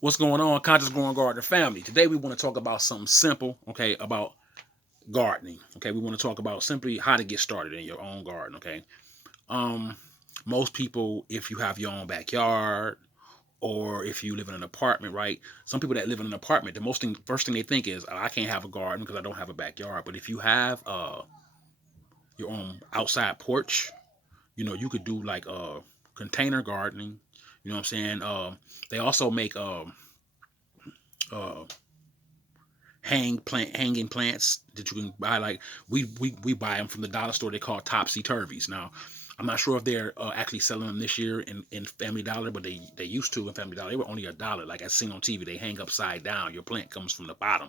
What's going on, Conscious Growing Gardener family? Today we want to talk about something simple, okay, about gardening. Okay, we want to talk about simply how to get started in your own garden. Okay, um, most people, if you have your own backyard or if you live in an apartment, right? Some people that live in an apartment, first thing they think is, oh, I can't have a garden because I don't have a backyard. But if you have your own outside porch, you could do like container gardening. You know what I'm saying? They also make uh, hanging plants that you can buy. Like we buy them from the dollar store. They call topsy turvies. Now, I'm not sure if they're actually selling them this year in Family Dollar, but they used to in Family Dollar. They were only $1. Like I seen on TV, they hang upside down. Your plant comes from the bottom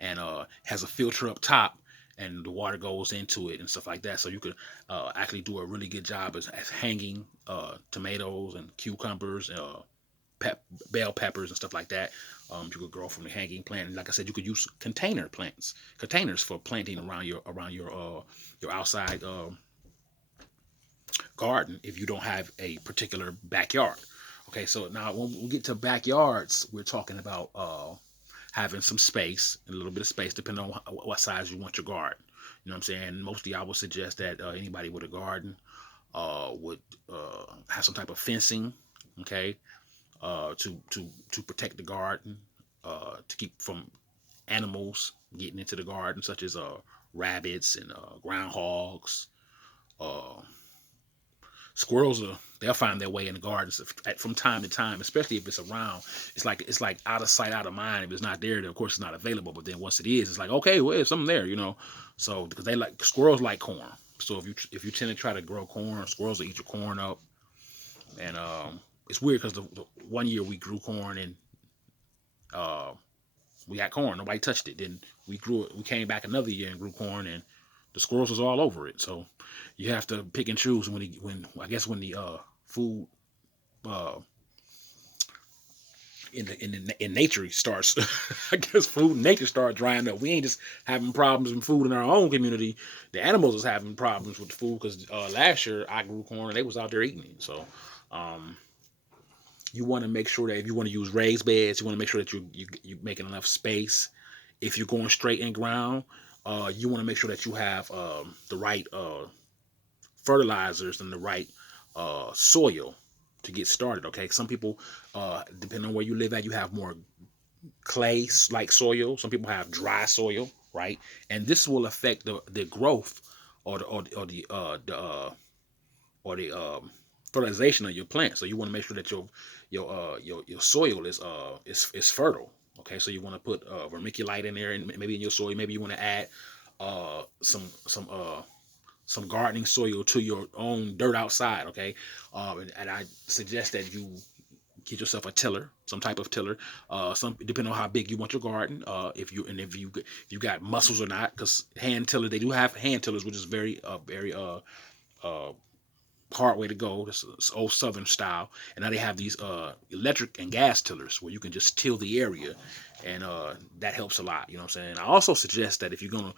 and has a filter up top. And the water goes into it and stuff like that. So you could actually do a really good job as hanging tomatoes and cucumbers, pep, bell peppers and stuff like that. You could grow from the hanging plant, and like I said, you could use containers for planting around your outside garden if you don't have a particular backyard. Okay, so now when we get to backyards, we're talking about having some space, a little bit of space, depending on what size you want your garden. You know what I'm saying? Mostly, I would suggest that anybody with a garden would have some type of fencing. Okay, to protect the garden, to keep from animals getting into the garden, such as rabbits and groundhogs. Uh, Squirrels they'll find their way in the gardens from time to time, especially if it's around. It's like out of sight, out of mind. If it's not there, then of course it's not available. But then once it is, it's like okay, well, there's something there. So because they like squirrels like corn. So if you tend to try to grow corn, squirrels will eat your corn up. And it's weird because the one year we grew corn and uh, we had corn. Nobody touched it. Then we grew it. We came back another year and grew corn, and the squirrels was all over it. So you have to pick and choose when I guess when the food uh, in nature starts. I guess food in nature start drying up. We ain't just having problems with food in our own community. The animals is having problems with the food because last year I grew corn and they was out there eating it. So um, you want to make sure that if you want to use raised beds, you want to make sure that you making enough space. If you're going straight in ground, you want to make sure that you have the right fertilizers and the right soil to get started. Okay, some people, depending on where you live at, you have more clay like soil. Some people have dry soil, right? And this will affect the growth or the fertilization of your plant. So you want to make sure that your soil is fertile. Okay, so you want to put vermiculite in there, and maybe in your soil, maybe you want to add uh, some some uh, some gardening soil to your own dirt outside. Okay, and I suggest that you get yourself a tiller, some type of tiller. Some depending on how big you want your garden. If you got muscles or not, because hand tiller they do have hand tillers, which is very uh hard way to go. This is old Southern style, and now they have these electric and gas tillers where you can just till the area, and that helps a lot. You know what I'm saying? I also suggest that if you're gonna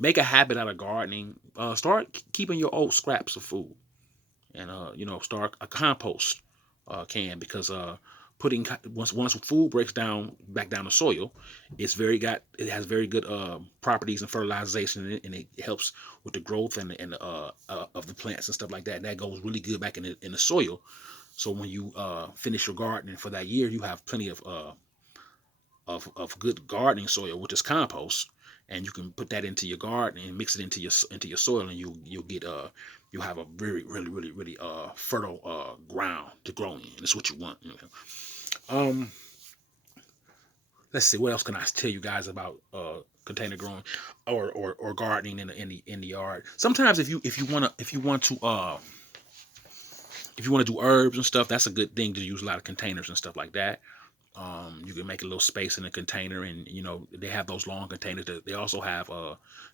make a habit out of gardening, start keeping your old scraps of food, and start a compost can because putting once food breaks down back down the soil, it has very good properties and fertilization in it, and it helps with the growth and of the plants and stuff like that. And that goes really good back in the soil. So when you finish your gardening for that year, you have plenty of good gardening soil, which is compost, and you can put that into your garden and mix it into your soil, and you'll get you'll have a very really fertile ground to grow in. That's what you want. Um, let's see, what else can I tell you guys about container growing or gardening in the yard. Sometimes if you want to do herbs and stuff, that's a good thing to use a lot of containers and stuff like that. You can make a little space in a container, and they have those long containers. They also have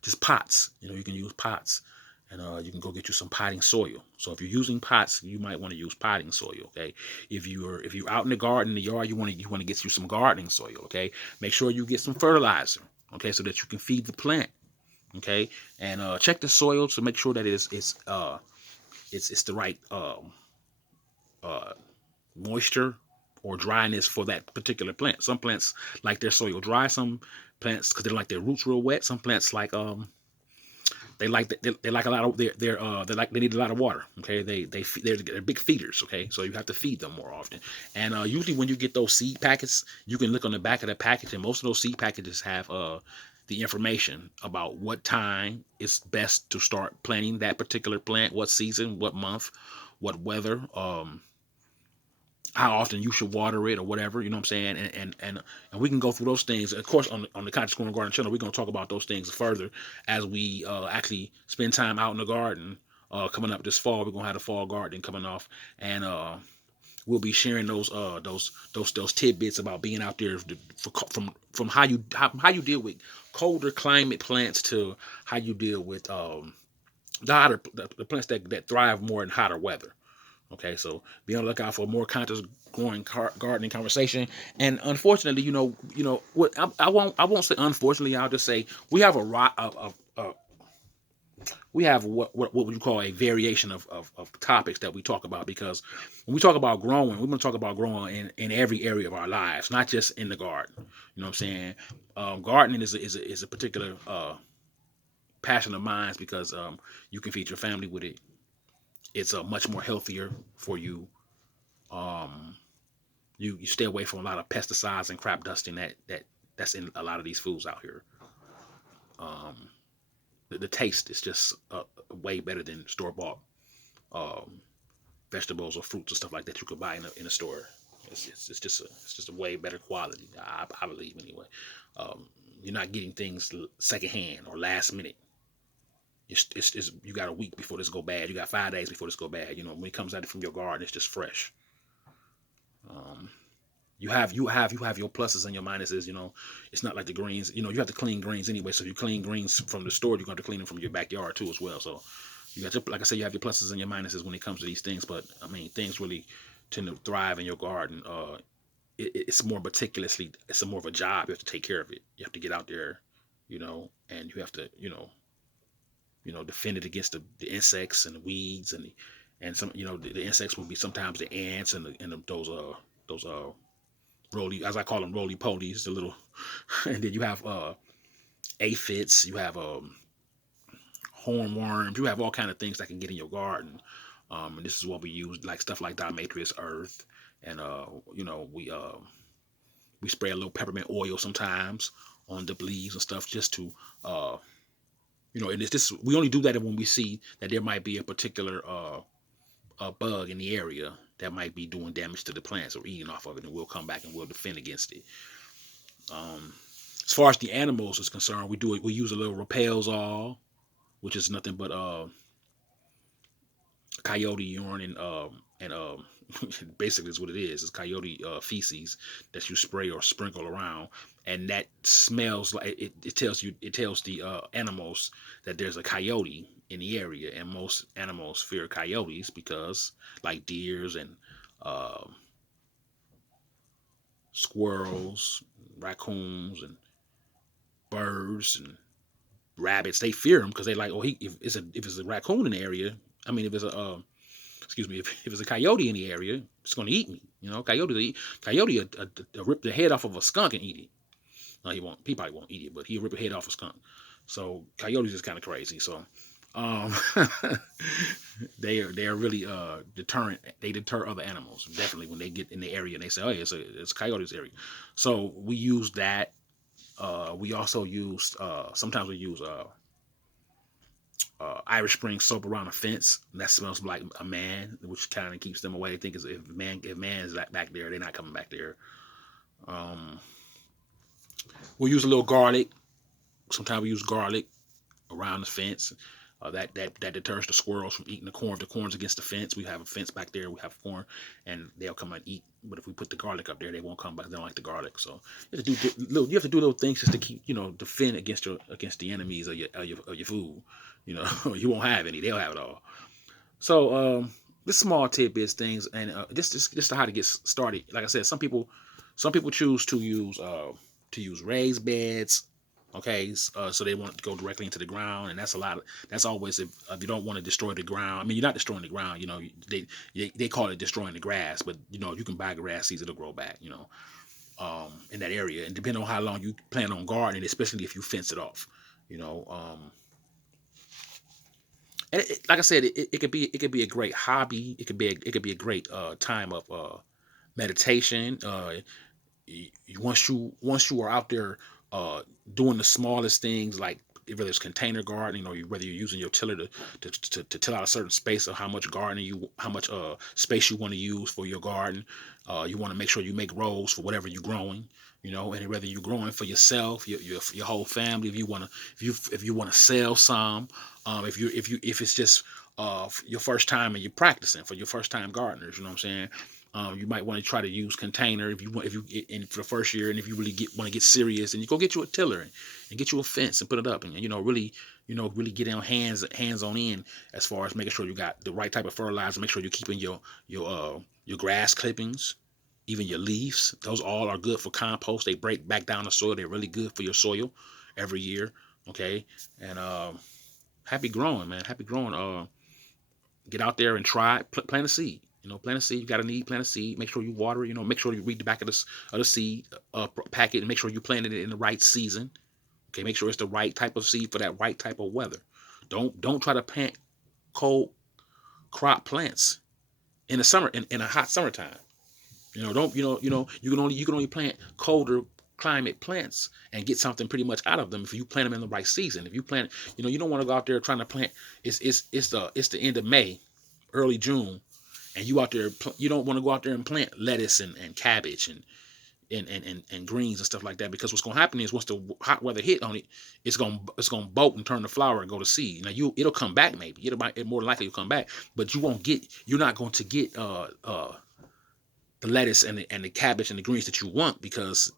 just pots. You can use pots, and you can go get you some potting soil. So if you're using pots, you might want to use potting soil. Okay, if you're out in the garden, in the yard, you want to get you some gardening soil. Okay, make sure you get some fertilizer. Okay, so that you can feed the plant. Okay, and check the soil to make sure that it's the right uh, moisture or dryness for that particular plant. Some plants like their soil dry. Some plants, because they like their roots real wet. Some plants like they like a lot of they need a lot of water. Okay, they're big feeders. Okay, so you have to feed them more often. And usually when you get those seed packets, you can look on the back of the package, and most of those seed packages have the information about what time it's best to start planting that particular plant, what season, what month, what weather, how often you should water it or whatever, you know what I'm saying? And we can go through those things. Of course, on the Conscious Growing Garden channel, we're going to talk about those things further as we actually spend time out in the garden. Coming up this fall, we're going to have the fall garden coming off, and we'll be sharing those tidbits about being out there from how you deal with colder climate plants to how you deal with the plants that thrive more in hotter weather. Okay, so be on the lookout for more conscious growing gardening conversation. And unfortunately, what I won't say unfortunately. I'll just say we have we have what would you call a variation of topics that we talk about, because when we talk about growing, we're going to talk about growing in every area of our lives, not just in the garden. You know what I'm saying? Gardening is a particular passion of mine, because you can feed your family with it. It's much more healthier for you. Um, you stay away from a lot of pesticides and crap dusting that's in a lot of these foods out here. Um, the taste is just way better than store bought um, vegetables or fruits and stuff like that you could buy in a store. It's just a way better quality. I believe anyway. You're not getting things secondhand or last minute. You got a week before this go bad. You got 5 days before this go bad. When it comes out from your garden, it's just fresh. Um, you have your pluses and your minuses. It's not like the greens. You have to clean greens anyway. So if you clean greens from the store, you're going to clean them from your backyard too as well. So you got like I said, you have your pluses and your minuses when it comes to these things. But I mean, things really tend to thrive in your garden. It's more meticulously. It's more of a job. You have to take care of it. You have to get out there, and you have to, defend it against the insects and the weeds and some, the insects will be sometimes the ants those roly, as I call them, roly polies, the little, and then you have aphids, you have hornworms, you have all kind of things that can get in your garden. And this is what we use, like stuff like diatomaceous earth, and we spray a little peppermint oil sometimes on the leaves and stuff just to and this we only do that when we see that there might be a particular a bug in the area that might be doing damage to the plants or eating off of it, and we'll come back and we'll defend against it. Um, as far as the animals is concerned, we use a little repels all, which is nothing but coyote urine and basically is what it is. It's coyote feces that you spray or sprinkle around, and that smells like it tells the animals that there's a coyote in the area, and most animals fear coyotes because, like deers and uh, squirrels, raccoons, and birds and rabbits, they fear him because they like, oh, if it's a raccoon in the area, I mean, if it's a excuse me, if it's a coyote in the area, it's going to eat me. Coyote will rip the head off of a skunk and eat it. No, he won't. He probably won't eat it, but he'll rip the head off a skunk. So coyotes is kind of crazy. So um, they are really deterrent. They deter other animals definitely when they get in the area and they say, oh, yeah, it's coyotes area. So we use that. We also use sometimes we use Irish Spring soap around a fence. And that smells like a man, which kind of keeps them away. They think if man is back there, they're not coming back there. Um, we'll use a little garlic. Sometimes we use garlic around the fence. That deters the squirrels from eating the corn. If the corn's against the fence, we have a fence back there. We have corn, and they'll come and eat. But if we put the garlic up there, they won't come back. They don't like the garlic. So you have to do little things just to keep defend against the enemies of your food. You won't have any. They'll have it all. So this small tidbits things, and just how to get started. Like I said, some people choose to use raised beds, Okay, so they want to go directly into the ground, and that's a lot. That's always if you don't want to destroy the ground. I mean, you're not destroying the ground. They call it destroying the grass, but you can buy grass seeds, it'll grow back. In that area, and depending on how long you plan on gardening, especially if you fence it off. You know, and like I said, it could be a great hobby. It could be a great time of meditation. Once you are out there uh doing the smallest things, like whether it's container gardening, or whether you're using your tiller to till out a certain space of how much space you want to use for your garden. You want to make sure you make rows for whatever you're growing, and whether you're growing for yourself, your whole family. If you want to, if you want to sell some, if it's just your first time and you're practicing for your first time gardeners, you know what I'm saying. You might want to try to use container if you in for the first year, and if you really want to get serious, and you go get you a tiller and get you a fence and put it up, and really really get on hands on in as far as making sure you got the right type of fertilizer. Make sure you're keeping your grass clippings, even your leaves. Those all are good for compost. They break back down the soil. They're really good for your soil every year. Okay, and happy growing, man. Happy growing. Get out there and try it. Plant a seed. Plant a seed. You got to plant a seed. Make sure you water it. Make sure you read the back of the seed packet, and make sure you planted it in the right season. Okay, make sure it's the right type of seed for that right type of weather. Don't try to plant cold crop plants in the summer, in a hot summertime. Don't you can only plant colder climate plants and get something pretty much out of them if you plant them in the right season. If you plant, you don't want to go out there trying to plant. It's the end of May, early June, and you out there you don't want to go out there and plant lettuce and cabbage and greens and stuff like that, because what's going to happen is once the hot weather hit on it, it's going to bolt and turn to flower and go to seed. Now it'll come back, maybe it more likely will come back, but you're not going to get the lettuce and the cabbage and the greens that you want, because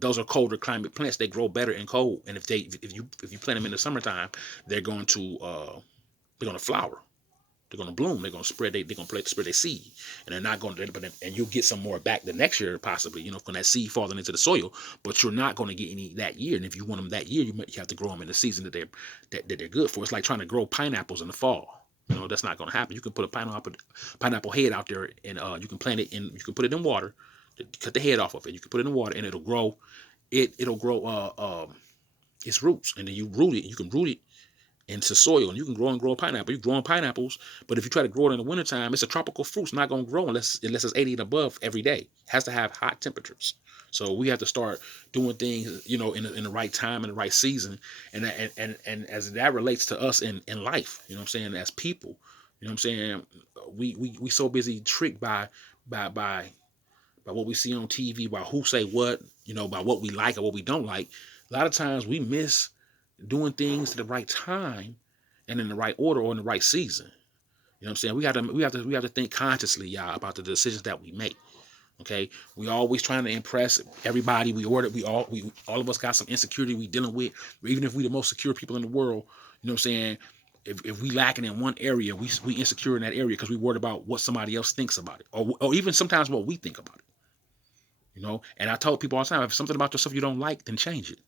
those are colder climate plants. They grow better in cold, and if you plant them in the summertime, they're going to flower. They're going to bloom. They're going to spread. They're going to spread their seed, and they're not going to. And you'll get some more back the next year, possibly. From that seed falling into the soil. But you're not going to get any that year. And if you want them that year, you have to grow them in the season that they're good for. It's like trying to grow pineapples in the fall. That's not going to happen. You can put a pineapple head out there, and you can plant it in. You can put it in water, cut the head off of it. You can put it in water, and it'll grow. It'll grow its roots, and then you root it. You can root it into soil, and you can grow a pineapple. You're growing pineapples, but if you try to grow it in the wintertime, it's a tropical fruit. It's not going to grow unless it's 80 and above every day. It has to have hot temperatures. So we have to start doing things, in the right time and the right season, and as that relates to us in life, what I'm saying, as people, what I'm saying, we so busy tricked by what we see on TV, by who say what, by what we like or what we don't like. A lot of times we miss doing things at the right time and in the right order or in the right season. What I'm saying? We have to think consciously, y'all, about the decisions that we make. Okay, we always trying to impress everybody. All of us got some insecurity we dealing with. Even if we the most secure people in the world, what I'm saying. If we lacking in one area, we insecure in that area because we worried about what somebody else thinks about it, or even sometimes what we think about it. And I told people all the time, if something about yourself you don't like, then change it.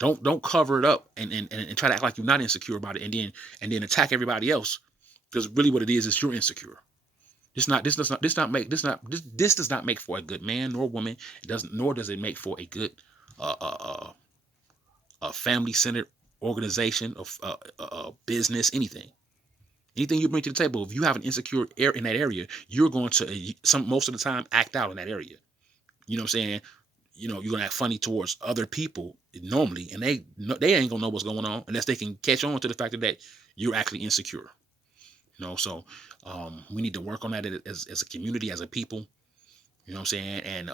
Don't cover it up and try to act like you're not insecure about it, and then attack everybody else, because really what it is you're insecure. This does not make for a good man nor woman. Nor does it make for a good family centered organization of business, anything. Anything you bring to the table, if you have an insecure air in that area, you're going to most of the time act out in that area. What I'm saying? You're gonna act funny towards other people normally, and they ain't gonna know what's going on unless they can catch on to the fact that you're actually insecure. So we need to work on that as a community, as a people. What I'm saying? And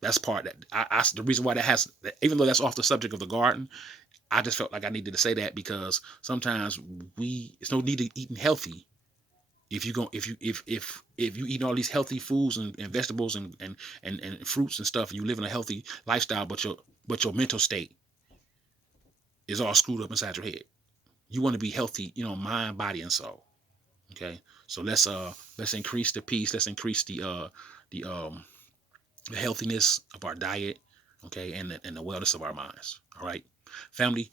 that's part that the reason why even though that's off the subject of the garden, I just felt like I needed to say that, because sometimes it's no need to eating healthy. If you eat all these healthy foods and vegetables and fruits and stuff, and you live in a healthy lifestyle, but your mental state is all screwed up inside your head. You want to be healthy, mind, body, and soul. Okay, so let's increase the peace. Let's increase the healthiness of our diet. Okay, and the wellness of our minds. All right. Family,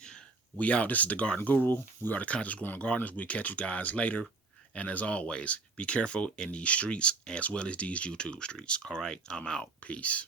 we out. This is the Garden Guru. We are the Conscious Growing Gardeners. We'll catch you guys later. And as always, be careful in these streets as well as these YouTube streets. All right, I'm out. Peace.